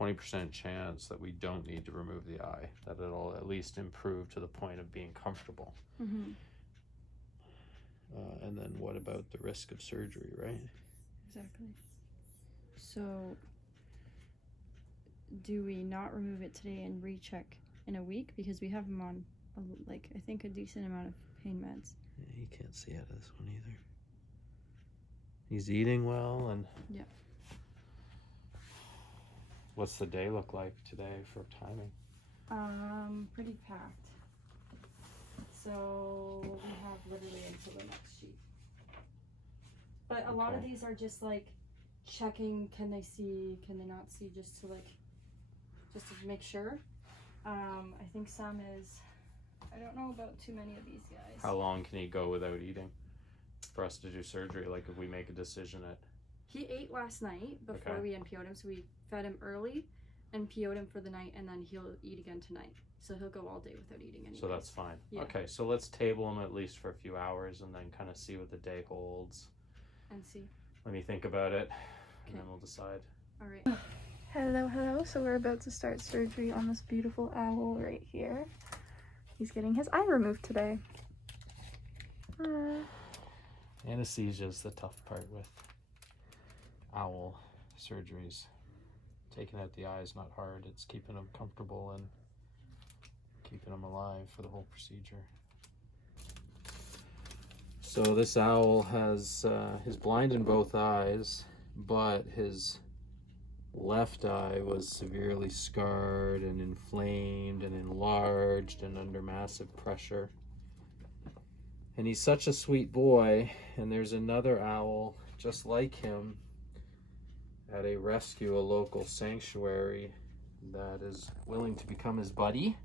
20% chance that we don't need to remove the eye, that it'll at least improve to the point of being comfortable. Mm-hmm. And then what about the risk of surgery, right? Exactly. So do we not remove it today and recheck in a week? Because we have him on, like, I think a decent amount of pain meds. Yeah, he can't see out of this one either. He's eating well, and yeah. What's the day look like today for timing? Pretty packed. So we have literally until the next sheet. But a lot of these are just like checking, can they see, can they not see, just to make sure. I think some is, I don't know about too many of these guys. How long can he go without eating for us to do surgery? Like if we make a decision at... He ate last night before we NPO'd him, so we fed him early and PO'd him for the night, and then he'll eat again tonight. So he'll go all day without eating anyways. So that's fine. Yeah. Okay, so let's table him at least for a few hours and then kind of see what the day holds. And see. Let me think about it, and then we'll decide. All right. Hello. So we're about to start surgery on this beautiful owl right here. He's getting his eye removed today. Anesthesia is the tough part with owl surgeries. Taking out the eye is not hard. It's keeping them comfortable and keeping them alive for the whole procedure. So this owl has is blind in both eyes, but his left eye was severely scarred and inflamed and enlarged and under massive pressure. And he's such a sweet boy, and there's another owl just like him at a local sanctuary that is willing to become his buddy,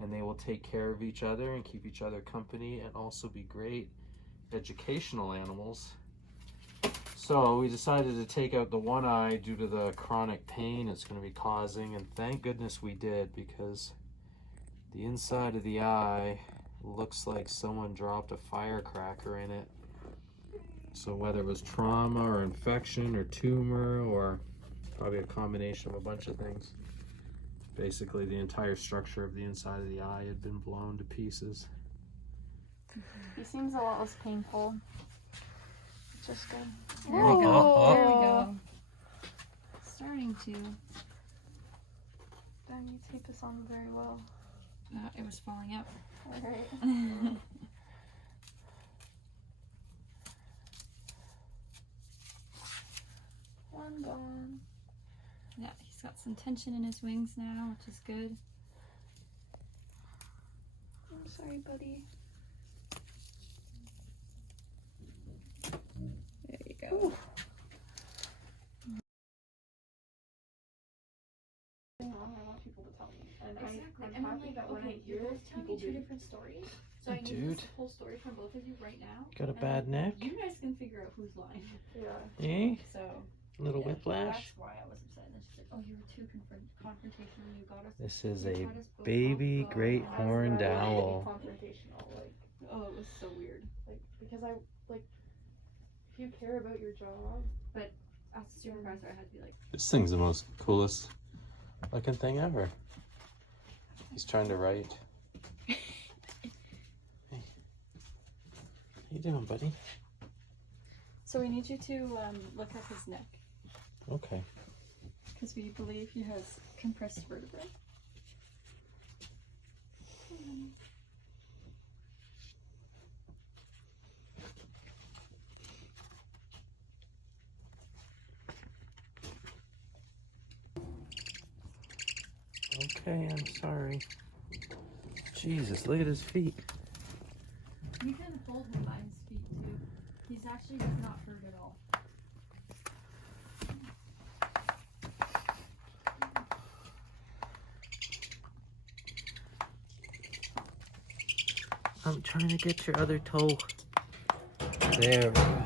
and they will take care of each other and keep each other company and also be great educational animals. So we decided to take out the one eye due to the chronic pain it's going to be causing, and thank goodness we did, because the inside of the eye looks like someone dropped a firecracker in it. So whether it was trauma or infection or tumor or probably a combination of a bunch of things, basically the entire structure of the inside of the eye had been blown to pieces. He seems a lot less painful. It's just good. There we go. There we go. Starting to. Damn, you tape this on very well. It was falling out. Alright. One gone. Yeah, he's got some tension in his wings now, which is good. I'm sorry, buddy. There you go. I want people to tell me. And Exactly. I'm happy that when I hear you're both telling me two do. different stories. So I need Dude. the whole story from both of you right now. Got a bad neck? You guys can figure out who's lying. Yeah. Eh? So Little yeah, whiplash? That's why I was upset. And she's like, oh, you were too confrontational. You got us. This is you a had us both baby off great guard. horned That's why I owl. was confrontational, like, Oh, it was so weird. because I like, if you care about your job. As a supervisor, I had to be like, This thing's the most coolest looking thing ever. He's trying to write. Hey. How you doing, buddy? so we need you to look at his neck Okay. because we believe he has compressed vertebrae. Okay, I'm sorry. Jesus, look at his feet. You can hold him by his feet too. He's actually not hurt at all. I'm trying to get your other toe. There we go.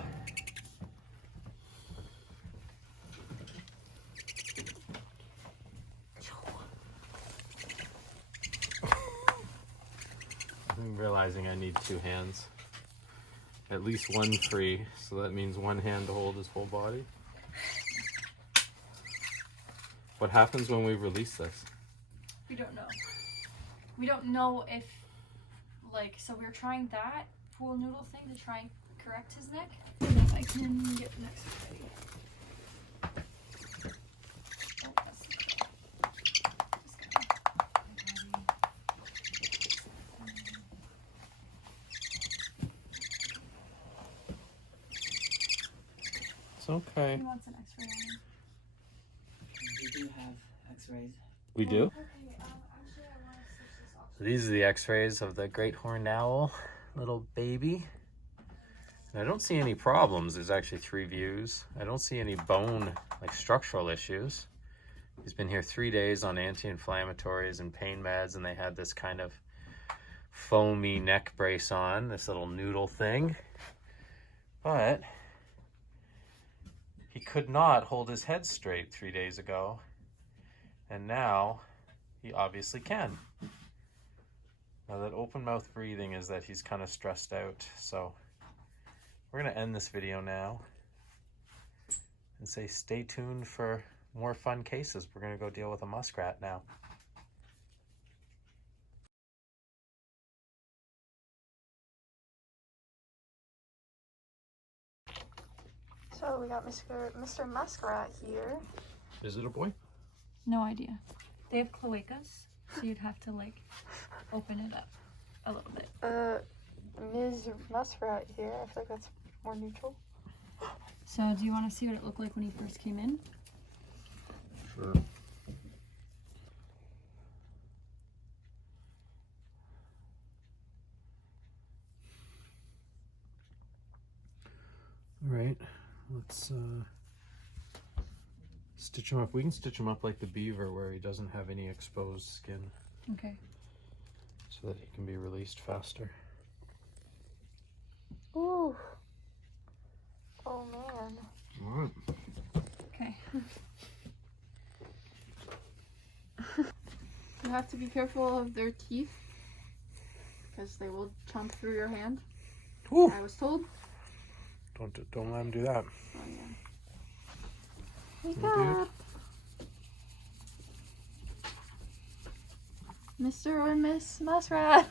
I'm realizing I need two hands. At least one free, so that means one hand to hold his whole body. What happens when we release this? We don't know. We don't know if, like, so we're trying that pool noodle thing to try and correct his neck. And then I can get the next one ready. Oh, that's the It's okay. He wants an X-ray on him. We do have x-rays. We do? Okay, actually I want to switch this off. So these are the x-rays of the great horned owl, little baby. And I don't see any problems. There's actually 3 views. I don't see any bone, like structural issues. He's been here 3 days on anti-inflammatories and pain meds, and they had this kind of foamy neck brace on, this little noodle thing. But he could not hold his head straight 3 days ago. And now he obviously can. Now that open mouth breathing is that he's kind of stressed out. So we're gonna end this video now and say stay tuned for more fun cases. We're gonna go deal with a muskrat now. So we got Mr. Muskrat here. Is it a boy? No idea. They have cloacas, so you'd have to like open it up a little bit. Ms. Muskrat here. I feel like that's more neutral. So do you want to see what it looked like when he first came in? Sure. All right, let's stitch him up. We can stitch him up like the beaver where he doesn't have any exposed skin Okay. so that he can be released faster. Ooh. Oh man. All right. Okay. You have to be careful of their teeth because they will chomp through your hand. Ooh. I was told. Don't let him do that. Oh yeah. Wake Dude. up, Mr. or Miss Muskrat.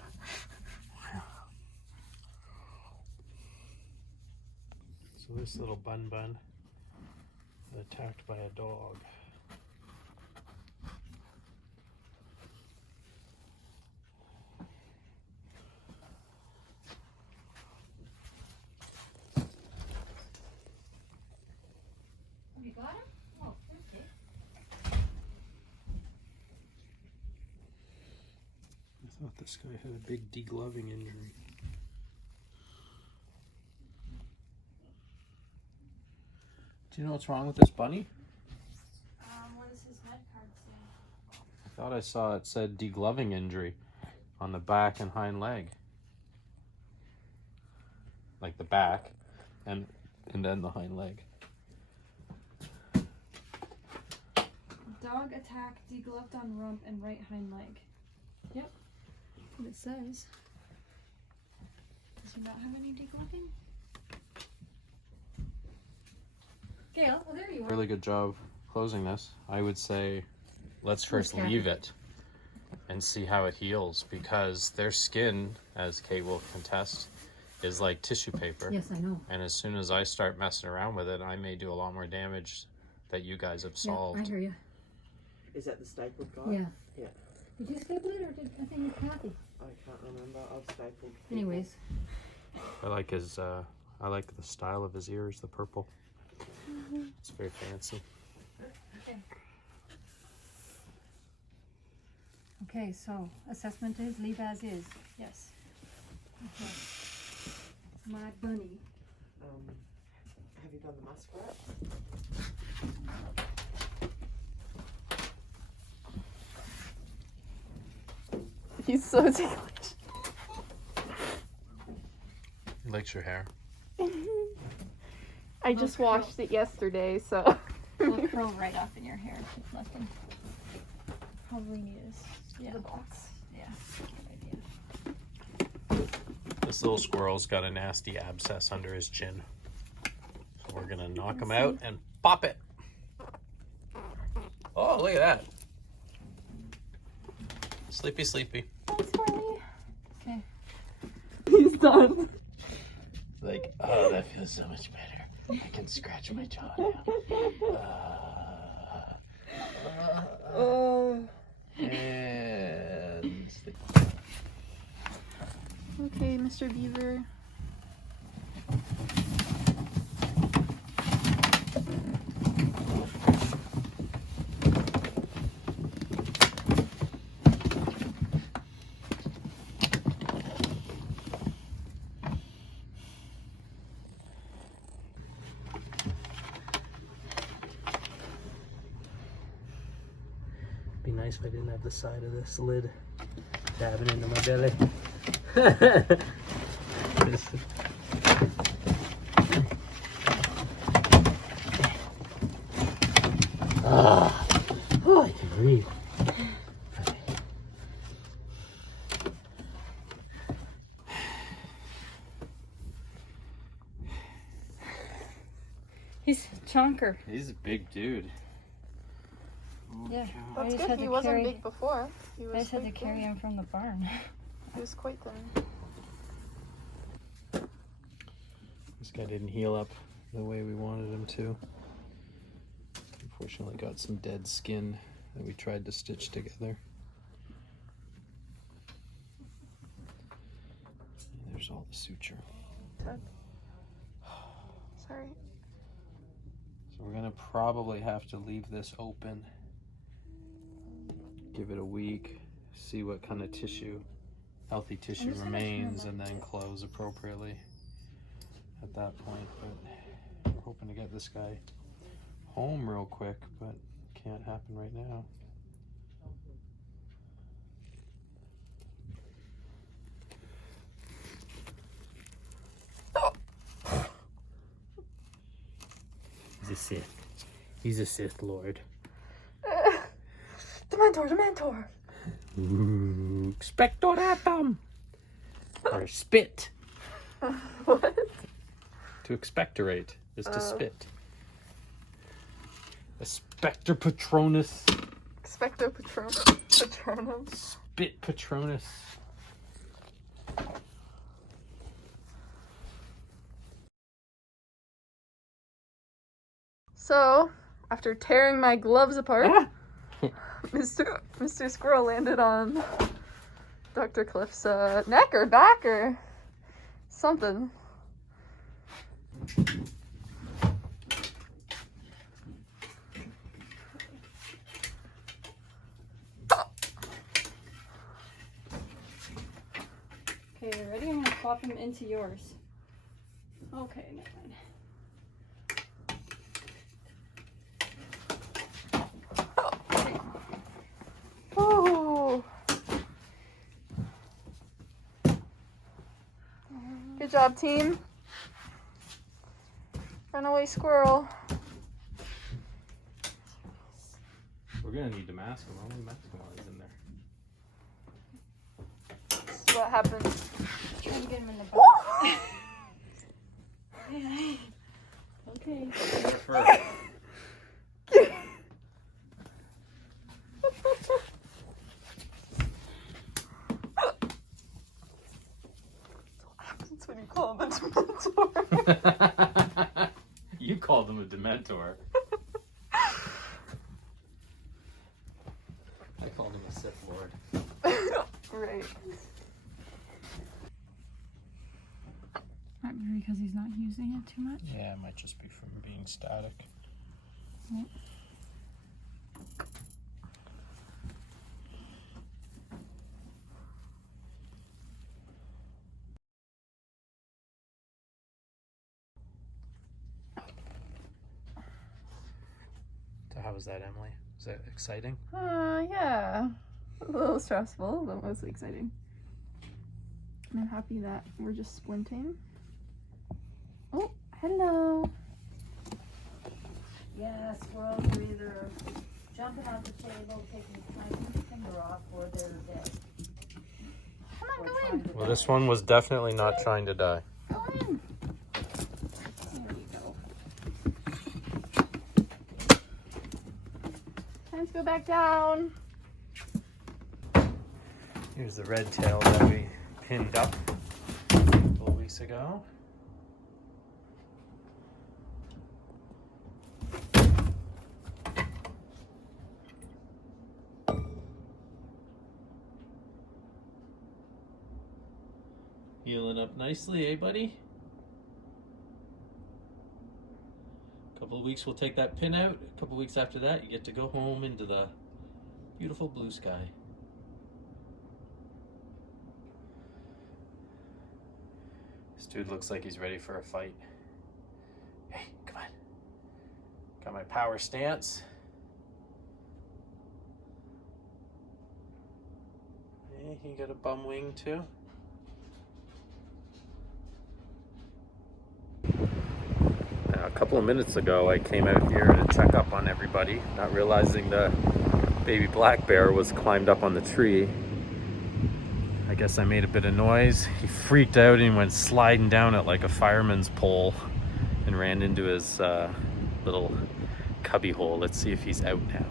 So this little bun got attacked by a dog. You got him? Oh, okay. I thought this guy had a big degloving injury. Do you know what's wrong with this bunny? What does his med card say? I thought I saw it said degloving injury on the back and hind leg. Like the back and then the hind leg. Dog attack, degloved on rump and right hind leg. Yep. That's what it says. Does he not have any degloving? Gail, oh there you are. Really good job closing this. I would say let's first Kathy? leave it and see how it heals, because their skin, as Kate will contest, is like tissue paper. Yes, I know. And as soon as I start messing around with it, I may do a lot more damage that you guys have Yeah, solved. I hear you. Is that the stapled guy? Yeah. Yeah. Did you staple it or did I think it was Kathy? I can't remember. I've stapled. people. Anyways, I like his I like the style of his ears, the purple. It's very fancy. okay, so assessment is leave as is. Yes. Okay. My bunny. Have you done the muskrat? He's so ticklish. He likes your hair. I just washed it yesterday, so. It'll curl right up in your hair if it's nothing. Probably need the box. Yeah. Good idea. This little squirrel's got a nasty abscess under his chin. So we're gonna knock him out and pop it. Oh, look at that. Sleepy, sleepy. Thanks, Carly. Okay. He's done. Like, oh, that feels so much better. I can scratch my jaw now. Oh. And sleep. Okay, Mr. Beaver. Be nice if I didn't have the side of this lid dabbing into my belly. Oh, I can breathe. He's chonker. He's a big dude. Yeah. I That's just good. had He to wasn't carry- big before. He was I just had to quite carry thin. him from the barn. He was quite thin. This guy didn't heal up the way we wanted him to. Unfortunately, got some dead skin that we tried to stitch together. And there's all the suture. Sorry. So we're gonna probably have to leave this open. Give it a week, see what kind of tissue, healthy tissue just gonna turn remains, them and then close appropriately at that point. But we're hoping to get this guy home real quick, but can't happen right now. He's a Sith. He's a Sith Lord. Dementor, Dementor. Ooh, expectoratum! Or spit. What? To expectorate is to spit. A Spectre Patronus. Expecto Patronum. Spit Patronus. So, after tearing my gloves apart, Ah! Mr. Squirrel landed on Dr. Cliff's neck or back or something. Okay, you ready? I'm gonna plop him into yours. Okay, never mind. Ooh. Good job, team. Runaway squirrel. We're gonna need to mask him. Only mask him while he's in there. This is what happens. Trying to get him in the box. Okay. First. That's what you call him, a Dementor. You called him a Dementor. I called him a Sith Lord. Right. Might be because he's not using it too much. Yeah, it might just be from being static. So how was that, Emily? Was that exciting? Yeah. A little stressful, but mostly exciting. And I'm happy that we're just splinting. Oh, hello. Yeah, squirrels are either jumping off the table, taking my finger off, or they're dead. Come on, Or go trying in. to Well, die. this one was definitely not trying to die. Go in. There you go. Time to go back down. Here's the red tail that we pinned up a couple of weeks ago. Healing up nicely, eh, buddy? A couple of weeks we'll take that pin out. A couple of weeks after that, you get to go home into the beautiful blue sky. This dude looks like he's ready for a fight. Hey, come on. Got my power stance. Hey, you got a bum wing too? A couple of minutes ago, I came out here to check up on everybody, not realizing the baby black bear was climbed up on the tree. I guess I made a bit of noise. He freaked out and went sliding down it like a fireman's pole and ran into his little cubby hole. Let's see if he's out now.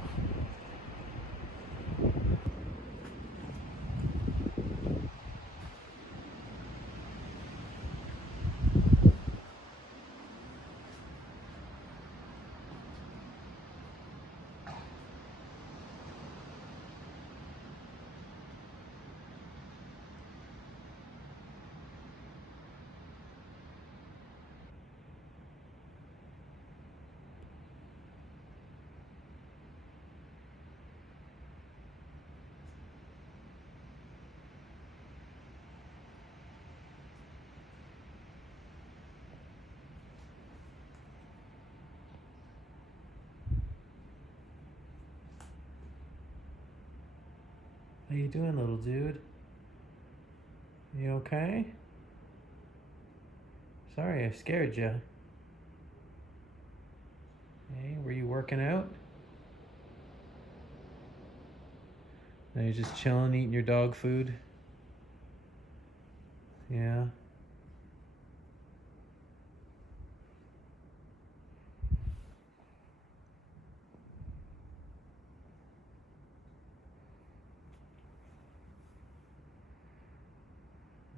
How you doing, little dude? You okay? Sorry, I scared you. Hey, were you working out? Now you're just chilling, eating your dog food? Yeah.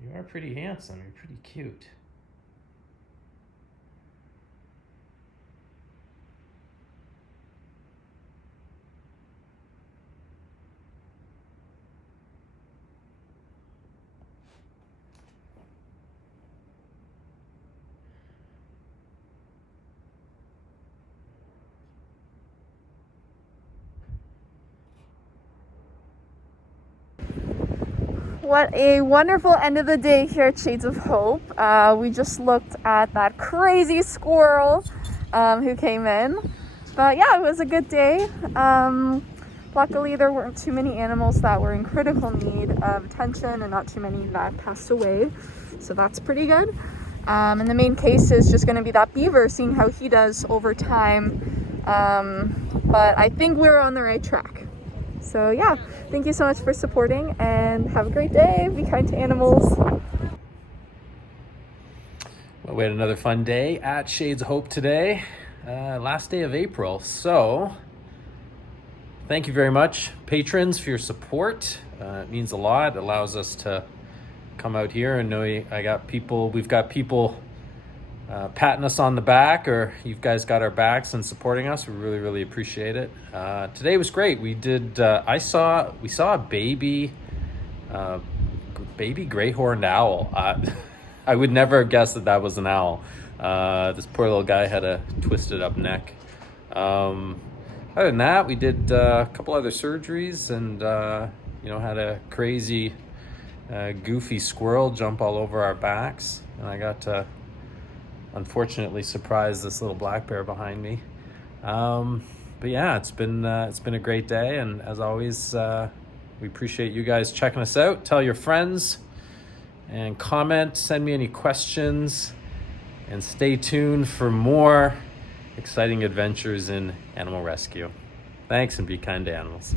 You are pretty handsome. You're pretty cute. What a wonderful end of the day here at Shades of Hope. We just looked at that crazy squirrel who came in. But yeah, it was a good day. Luckily, there weren't too many animals that were in critical need of attention and not too many that passed away. So that's pretty good. And the main case is just going to be that beaver, seeing how he does over time. But I think we're on the right track. So yeah, thank you so much for supporting and have a great day. Be kind to animals. Well, we had another fun day at Shades of Hope today. Last day of April. So thank you very much, patrons, for your support. It means a lot. It allows us to come out here and know we've got people patting us on the back, or you guys got our backs and supporting us. We really, really appreciate it. Today was great. We saw a baby great horned owl. I would never have guessed that was an owl. This poor little guy had a twisted up neck. Other than that, we did a couple other surgeries and had a crazy goofy squirrel jump all over our backs, and I got to unfortunately surprise this little black bear behind me. But yeah, it's been a great day, and as always, we appreciate you guys checking us out. Tell your friends and comment, send me any questions, and stay tuned for more exciting adventures in animal rescue. Thanks, and be kind to animals.